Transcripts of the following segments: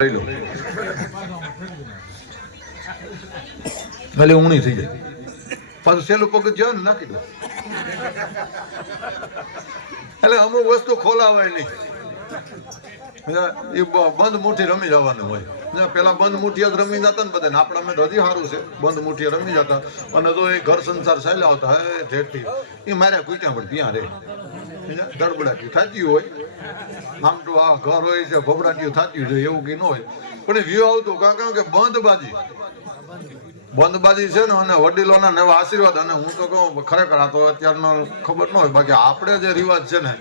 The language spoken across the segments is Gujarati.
ભલે ઊણી થઈ જાય પાછું સેલું પગ જ ને નાખી દો. એટલે અમુક વસ્તુ ખોલાવાય નહીં, એ બંધ મુઠ્ઠી રમી જવાનું હોય. પેલા બંધ મુઠ્ઠી જ રમી જતા ને બધા, આપણા મેં હજી સારું છે, બંધ મુઠ્ઠી રમી જતા. અને તો એ ઘર સંસાર ચાલ્યા આવતા હે ઠેઠથી એ માર્યા કૂટ્યા પણ ત્યાં રે ગડબડાટી થતી હોય. આમ તો આ ઘર હોય છે ભબડાટીઓ થતી હોય એવું કઈ ન હોય, પણ એ વ્યૂ આવતું કારણ કે બંધબાજી છે ને, અને વડીલોના નવા આશીર્વાદ. અને હું તો કહું ખરેખર આ તો અત્યારનો ખબર ન હોય, બાકી આપણે જે રિવાજ છે ને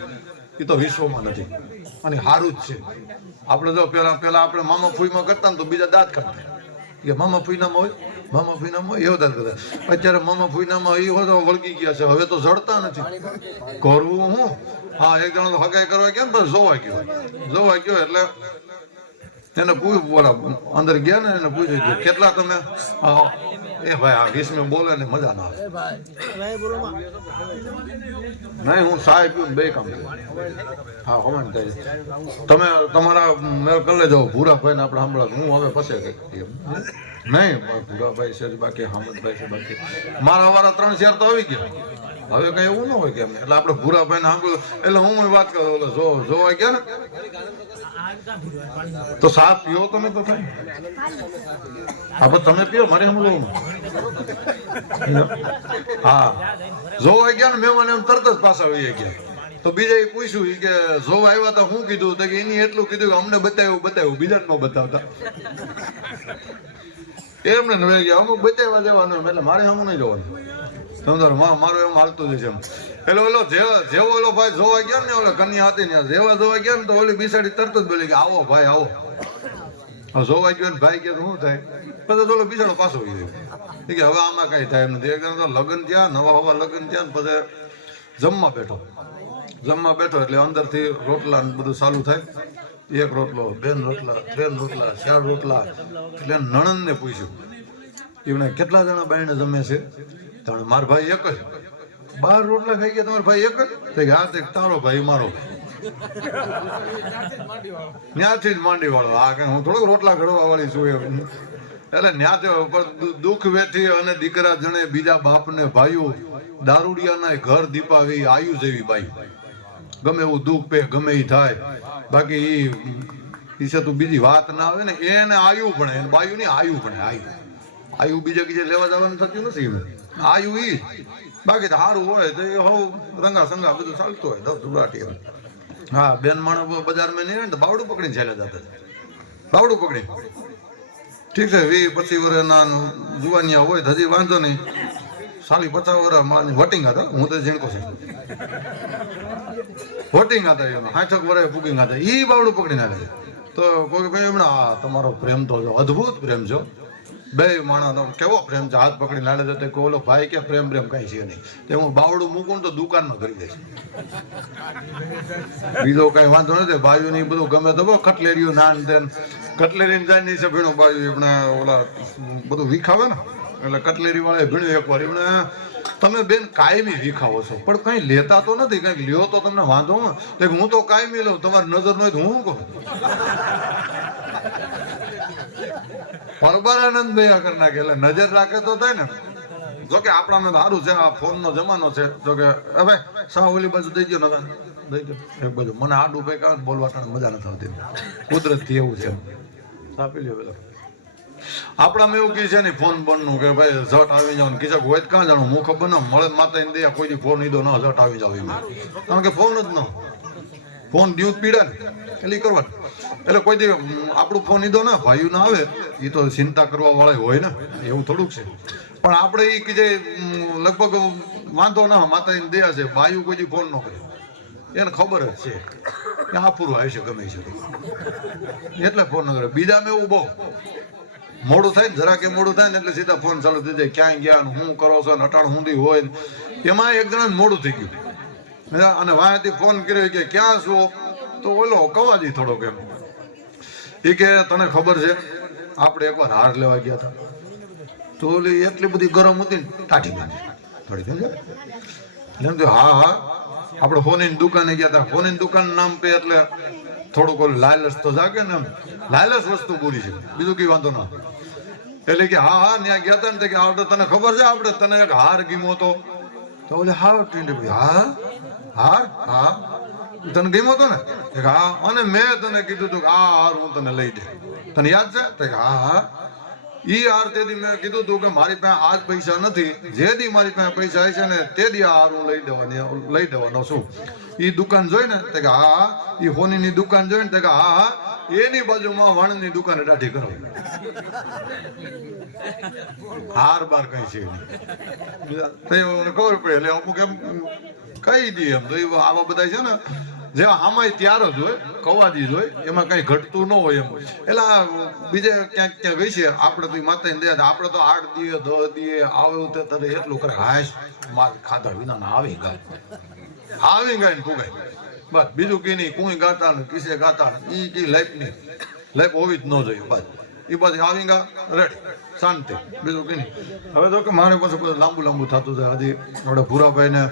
એ તો વિશ્વમાં નથી અને સારું જ છે. આપણે જો પેલા આપણે મામા ફૂઈમાં કરતા ને તો બીજા દાંત કાઢતા કે મામા ફૂઈનામાં હોય, મામા ફૂઈનામાં હોય, એવો દાંત કરતા. અત્યારે મામા ફૂઈનામાં એ હોય તો વળગી ગયા છે, હવે તો જડતા નથી. કરવું હું હા, એક જણો તો હગાઈ કરવા કેમ પણ જોવાઈ ગયો એટલે એને પૂછ્યું, અંદર ગયા ને એને પૂછ્યું કે કેટલા તમે? એ ભાઈ આ વિસ્મે બોલે ને મજા ના આવે. નહીં હું સાહેબ બે કામ હા હોવાને થાય. તમે તમારા મેળ કરી લેજો ભૂરાભાઈ ને આપણે સાંભળો. હું હવે પછી નહીં ભૂરાભાઈ છે બાકી હામદભાઈ છે બાકી મારા વાળા 3 શેર તો આવી ગયા. હવે કઈ એવું ન હોય કેમ, એટલે આપણે ભૂરાભાઈ ને સાંભળો. એટલે હું વાત કરું જોવા ગયા ને તો સાપ પીઓ તમે તો થાય. હા તમે પીઓ મારે હમણાં હા જોવા ગયા ને મહેમાન એમ તરત જ પાછા આવી ગયા. તો બીજા પૂછ્યું કે જોવા આવ્યા તો શું કીધું? તો કે એની એટલું કીધું કે અમને બતાવ્યું બીજા ન બતાવતા. એમને નવે ગયા અમુક બતાવ્યા જવાનું, એટલે મારે હમું નહીં જવાનું. સમજો મારું એમ હાલતું જ છે. એટલે ઓલો જેવો ઓલો ભાઈ જોવા ગયા ને ઓલો કન્યા હતી ને જેવા જોવા ગયા ને તો ઓલી બિસાડી તરત જ બોલી કે આવો ભાઈ આવો. જોવા ગયો ને ભાઈ કે શું થાય? પછી ઓલો બિસાડો પાછો ગયો કે હવે આમાં કઈ થાય એમ નથી. એક તો લગ્ન થયા, નવા લગ્ન થયા ને પછી જમવા બેઠો એટલે અંદરથી રોટલા ને બધું ચાલુ થાય. 1 રોટલો 2 રોટલા 3 રોટલા 4 રોટલા. એટલે નણંદ ને પૂછ્યું એમને કેટલા જણા બાઈને જમે છે? મારો ભાઈ એક જ. 12 રોટલા ખાઈ ગયા તમારો ભાઈ એક જ? હા તારો ભાઈ મારો ત્યાંથી જ માંડી વાળો. આ કઈ હું થોડોક રોટલા ઘડવા વાળી છું એમ. એટલે ન્યા દુઃખ વેઠી અને દીકરા જણે બીજા બાપને ભાઈઓ દારૂડિયાના ઘર દીપાવી આયુ જેવી બાઈ. ગમે એવું દુઃખ પે ગમે એ થાય, બાકી એ છે તું બીજી વાત ના આવે ને એને આયુ ભણે, બાયુ નહીં આયુ ભણે. આયુ બીજા બીજે લેવા જવાનું થતું નથી. આયુ ઈ બાકી સારું હોય તો એ હવ રંગા સંગા બધું ચાલતું હોય ધબધુડાટી. હા બેન માણસ બજારમાં નહીં ને બાવડું પકડીને ચાલ્યા જતા. બાવડું પકડી ઠીક છે 20-25 વર્ષના જુવાનિયા હોય તો હજી વાંધો નહીં. 40-50 વર્ષ મારા વોટિંગ હતા, હું તો ઝીણકો છે વોટિંગ હતા એમાં 60 વર્ષે બુકિંગ હતા. એ બાવડું પકડીને આવે તો કોઈ કહ્યું હમણાં તમારો પ્રેમ તો અદભુત પ્રેમ છે. બે માણસ કેવો પ્રેમ છે, હાથ પકડી લાડે જતો કે ઓલો ભાઈ કે પ્રેમ કઈ છે નહીં. તે હું બાવડું મૂકું તો દુકાનમાં કરી દઈશ. બીજો કઈ વાંધો નથી. ભાઈઓ ને બધું ગમે તો કટલેરીઓ નાન તેન કટલેરી જાય નહીં છે ભીણું બાજુ એમણે ઓલા બધું વિખાવે ને એટલે કટલેરી વાળા ભીણ્યું એકવાર એમણે તમે બેન કાયમી વિખાવો છો પણ કઈ લેતા તો નથી, કઈક લ્યો તો તમને વાંધો. હું તો કાયમી લઉં, તમારી નજર ન હોય તો હું કહું. પરબારાનંદ ભૈયા કરી નાખે એટલે નજર રાખે તો થાય ને. જોકે આપણામાં સારું છે, આ ફોન નો જમાનો છે. જોકે હવે સા ઓલી બાજુ દઈ દો ને દઈ દો એક બાજુ. મને આડું ભાઈ કાં બોલવા ટાણે મજા નથી આવતી, કુદરત થી એવું છે. આપી લ્યો પેલા આપણામાં એવું કી છે ને ફોન બનનું કે ભાઈ ઝટ આવી જાવ ને કીધું હોય કાં જાણું હું ખબર ન મળે માતા ને દે કોઈ ફોન દીધો ન ઝટ આવી જાવ એમાં. કારણ કે ફોન જ ન ફોન ડ્યુટ પીડા ને એટલે કરવાનું. એટલે કોઈ દી આપણું ફોન દીધો ને ભાઈઓ ના આવે એ તો ચિંતા કરવા વાળા હોય ને, એવું થોડુંક છે. પણ આપણે એ કે જે લગભગ વાંધો ના માતાજીને દયા છે, ભાઈઓ કોઈ ફોન ન કરે એને ખબર જ છે કે આ પૂરું આવી છે ગમે છે એટલે ફોન ન કરે. બીજામાં એવું બહુ મોડું થાય ને જરા કે મોડું થાય ને એટલે સીધા ફોન ચાલુ થઈ જાય. ક્યાંય ગયા શું કરો છો ને અટાણ ઊંધી હોય એમાં એક જણા મોડું થઈ ગયું અને વાંથી ફોન કર્યો કે ક્યાં છો? તો ઓલો કવાજી થોડો કેમ એ કે તને ખબર છે આપણે એકવાર હાર લેવા ગયા હતા તો ઓલી એટલી બધી ગરમ હતી ને ટાઢી થોડી. હા આપણે ફોનની દુકાને ગયા હતા. ફોનની દુકાન નામ પે એટલે થોડુંક ઓલું લાલચ તો જાગે ને, એમ લાલચ વસ્તુ પૂરી છે, બીજું કઈ વાંધો ના. એટલે કે હા ત્યાં ગયા હતા ને કે આવડે તને ખબર છે આપણે તને એક હાર ગીમો તો ઓલે હાર ટીંડે હા હાર હા તને ગીમો તો ને હા, અને મેં તને કીધું તું કે આ હાર હું તને લઈ દે, તને યાદ છે? હા હા ઈ હાર તેથી મેં કીધું તું કે મારી પાસે આજ પૈસા નથી, જે દી મારી પાસે પૈસા હશે ને તે દી આ હાર હું લઈ દેવાનો છું. ઈ દુકાન જોઈ ને તે કે હા ઈ હોનીની દુકાન જોઈ ને તે કે હા હા એની બાજુમાં વાણની દુકાને દાઢી કરો. હાર બાર કઈ છે ખબર પડે એટલે અમુક એમ કહી દે એમ તો આવા બધા છે ને જેવા આમાં ત્યાર જ હોય કવાજી જ હોય, એમાં કઈ ઘટતું ન હોય એમ. એટલે બીજે ક્યાંક ક્યાં ગઈ છે આપણે તો માતાને દે આપણે તો 8 દીએ 10 દીએ આવે તે તને એટલું કરે હાશ માર ખાધા વિના ના આવી ગાય ને ફૂગાય બસ, બીજું કઈ નહીં. કોઈ ગાતા ને કિસે ગાતા ઈ કઈ લાઈફ હોવી જ ન જોઈએ બસ. એ પછી આવી ગયા રેડી શાંતિ, બીજું કઈ નહીં. હવે તો કે મારે પછી લાંબુ થતું જાય. હજી આપણે ભૂરાભાઈ ને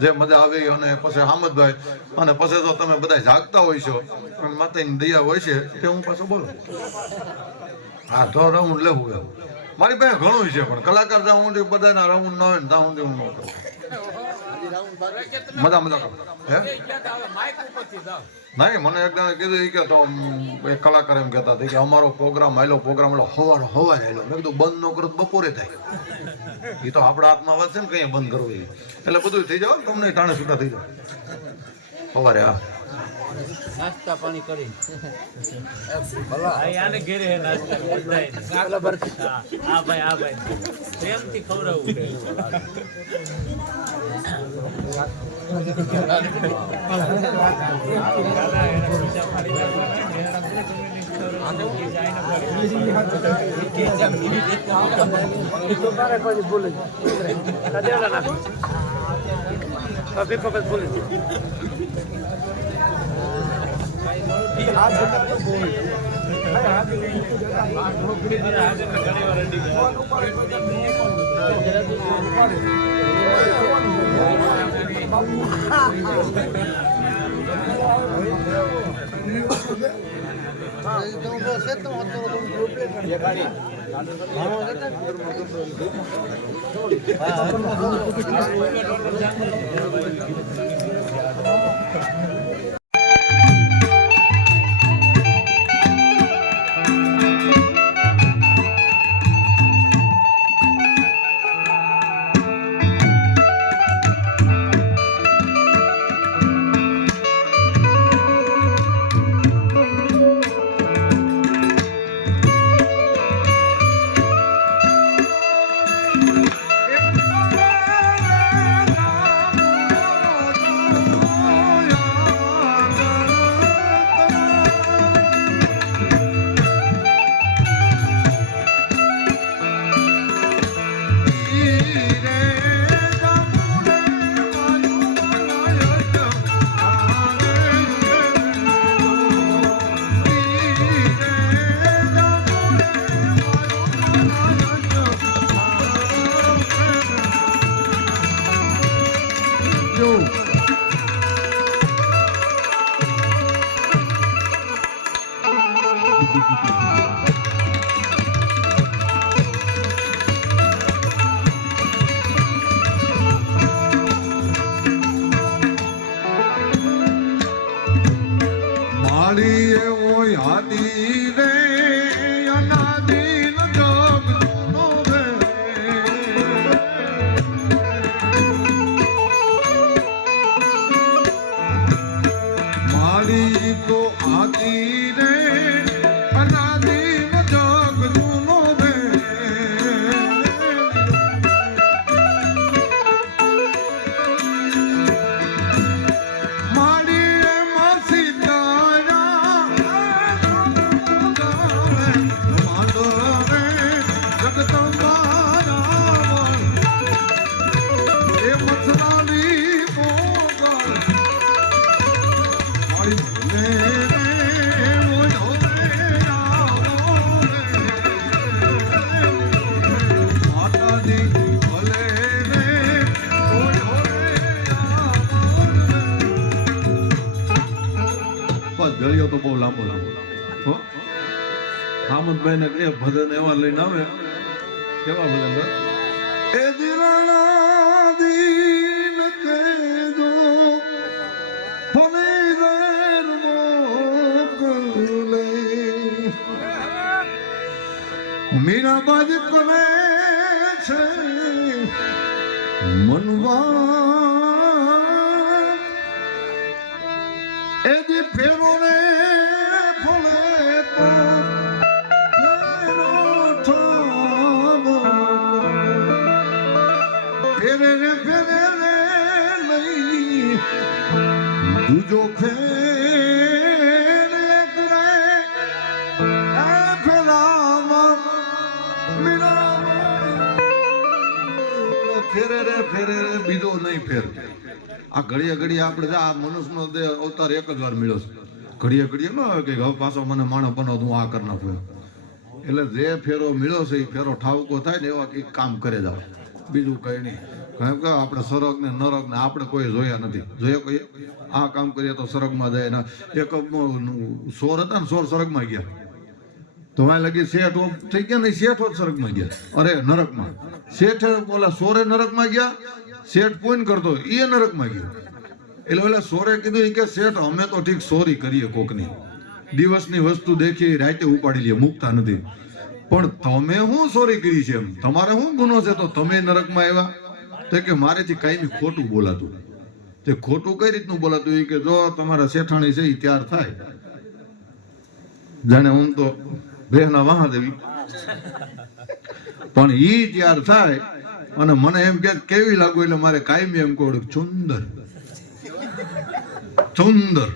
જે મજા આવી અને પછી હામદભાઈ અને પછી તો તમે બધા જાગતા હોય છો અને માતાની દયા હોય છે તે હું પાછું બોલું. હા તો રાઉન્ડ લેવું એવું મારી પાસે ઘણું છે, પણ કલાકાર જ્યાં હું બધાના રાઉન્ડ ના હોય ને ત્યાં હું ન કરું. મજા કરો હે નહીં. મને એક કીધું કે તો એક કલાકાર એમ કહેતા હતા કે અમારો પ્રોગ્રામ હાલ્યો સવારે હાલ્યો. મેં કીધું બંધ ન કરો બપોરે થાય. એ તો આપણા હાથમાં વાત છે ને કઈ બંધ કરવું એટલે બધું થઈ જાવ તમને ટાણે છૂટા થઈ જાવ સવારે. હા નાસ્તા પાણી કરી આને ઘેરે હે નાસ્તા બરાબર. હા ભાઈ પ્રેમથી ખવડાવવું. બોલે તો આતી રે અનાદિ હામદભાઈ ને કે ભજન એવા લઈને આવે કેવા ભજન એ દિલાણા દીન કે દો ફલેદર મોકલે મીરા બાજ કરે છે મનવા એ જે ફેરો ને ફલે તો ફેરે રે લઈ દૂજો ફેર કરે ફેરામાં ફેરે રે બીજો નહીં ફેર આ ઘડીએ આપણે આ મનુષ્યનો દેહ અવતાર એક જ વાર મળ્યો છે ઘડીએ ન આવે કે હવે પાછો મને માણસ બનો હું આ કરી નાખું એટલે જે ફેરો મળ્યો છે એ ફેરો ઠાવકો થાય ને એવા કંઈક કામ કરે જાવ બીજું કઈ નહીં કારણ કે આપણે સ્વર્ગ ને નરક ને આપણે કોઈ જોયા નથી જોયા કોઈ આ કામ કરીએ તો સ્વર્ગમાં જાય ને એક સોર હતા ને સોર સ્વર્ગમાં ગયા તો આ લગી શેઠ થઈ ગયા ને શેઠો જ સ્વર્ગમાં ગયા અરે નરકમાં શેઠ બોલા સોરે નરકમાં ગયા શેઠ પોઈન કરતો એ નરકમાં ગયો એટલે ઓલા સોરે કીધું કે શેઠ અમે તો ઠીક સોરી કરીએ કોકની દિવસની વસ્તુ દેખી રાતે ઉપાડી લઈએ મૂકતા નથી પણ તમે શું સોરી કરી છે એમ તમારે શું ગુનો છે તો તમે નરકમાં આવ્યા તો કે મારેથી કાંઈ ખોટું બોલાતું તે ખોટું કઈ રીતનું બોલાતું એ કે જો તમારા શેઠાણી છે એ ત્યાર થાય જાણે હું તો બેહના મહાદેવી પણ ઈ ત્યાર થાય અને મને એમ કે કેવી લાગુ એટલે મારે કાયમી એમ કહું સુંદર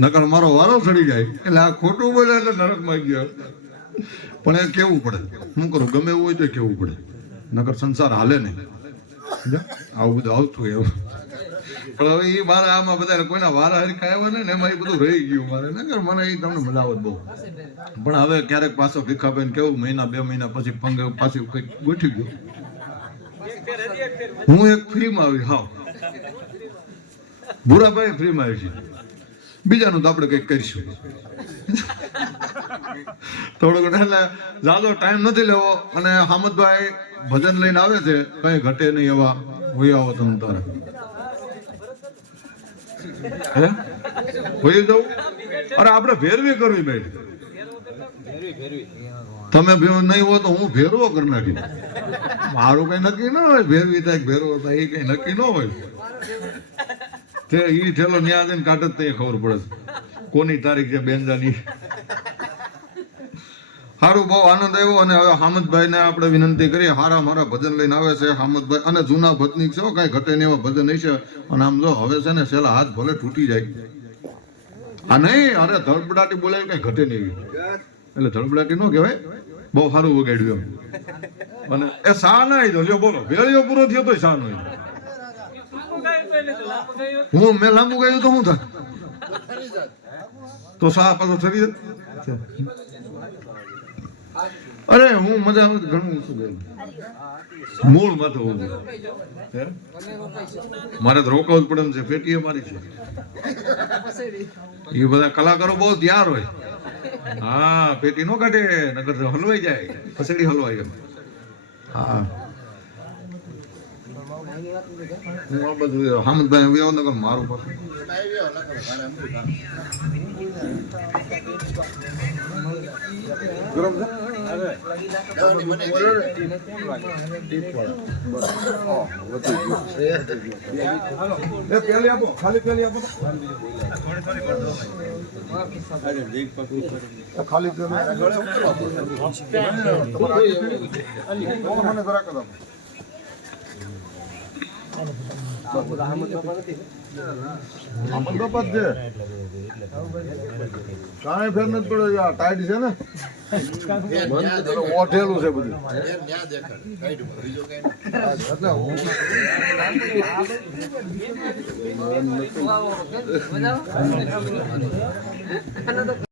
નકર મારો વારો ચડી જાય એટલે આ ખોટું બોલે એટલે નરકમાં ગયો પણ એ કેવું પડે શું કરું ગમે એવું હોય તો કેવું પડે નકર સંસાર હાલે નહીં આવું બધું આવતું એવું પણ હવે એ મારા આમાં બધા કોઈના વારા હરખા આવ્યા ને એમાં એ બધું રહી ગયું મારે નકર મને એ તમને મજા આવત બહુ પણ હવે ક્યારેક પાછો ભીખાભાઈ કેવું મહિના 2 મહિના પછી પંગે પાછી કંઈક ગોઠવી ગયો હું એક ફ્રીમાં આવી હાવ ભૂરાભાઈ ફ્રીમાં આવી છે બીજાનું તો આપણે કંઈક કરીશું થોડું એટલે જાજો ટાઈમ નથી લેવો અને હામદભાઈ ભજન લઈને આવે છે કઈ ઘટે નહીં એવા હોય આવો તમે તારે હે હોય જવું અરે આપણે ભેરવી કરવી ભાઈ તમે નહીં હો તો હું ભેરવો કરી નાખી મારું કઈ નક્કી ન હોય ભેરવી થાય ભેરવો થાય એ કઈ નક્કી ન હોય તે ઈ ઠેલો ન્યા જઈને કાઢે તો ખબર પડે કોની તારીખ છે બેનજાની સારું બહુ આનંદ આવ્યો અને હવે હામદભાઈ ને આપણે વિનંતી કરીએ હારા મારા ભજન લઈને આવે છે હામદભાઈ અને જૂના ભજનીક છે કઈ ઘટે નહીં એવા ભજન નહીં છે અને આમ જો હવે છે ને છેલ્લા હાથ ભલે તૂટી જાય આ નહીં અરે ધડબડાટી બોલાવી કઈ ઘટે નહીં એટલે ધડબડાટી ન કહેવાય બહુ સારું વગાડ્યું એમ અને એ સા ના આવી લ્યો બોલો વેળીઓ પૂરો થયો તો સા નો હું મેં લાંબુ ગાયું તો શું થાય તો સા પાછો થરી અરે હું મજા આવે ઘણું ઓછું ગયું મૂળ માં તો મારે તો રોકાવું જ પડે છે પેટીએ મારી છે એ બધા કલાકારો બહુ તૈયાર હોય હા પેટી નો કાઢે નકર હલવાઈ જાય પસડી હલવાઈ ગયો હા હું આ બધું હામદભાઈ આવ્યો નકર મારું પાસે ગરમ છે પેલી આપો ખાલી પેલી આપો ખાલી મને જરાક આપો અમન બાપા છે કાંઈ ફેર નથી પડ્યો ટાઈટ છે ને ઓઠેલું છે બધું એટલે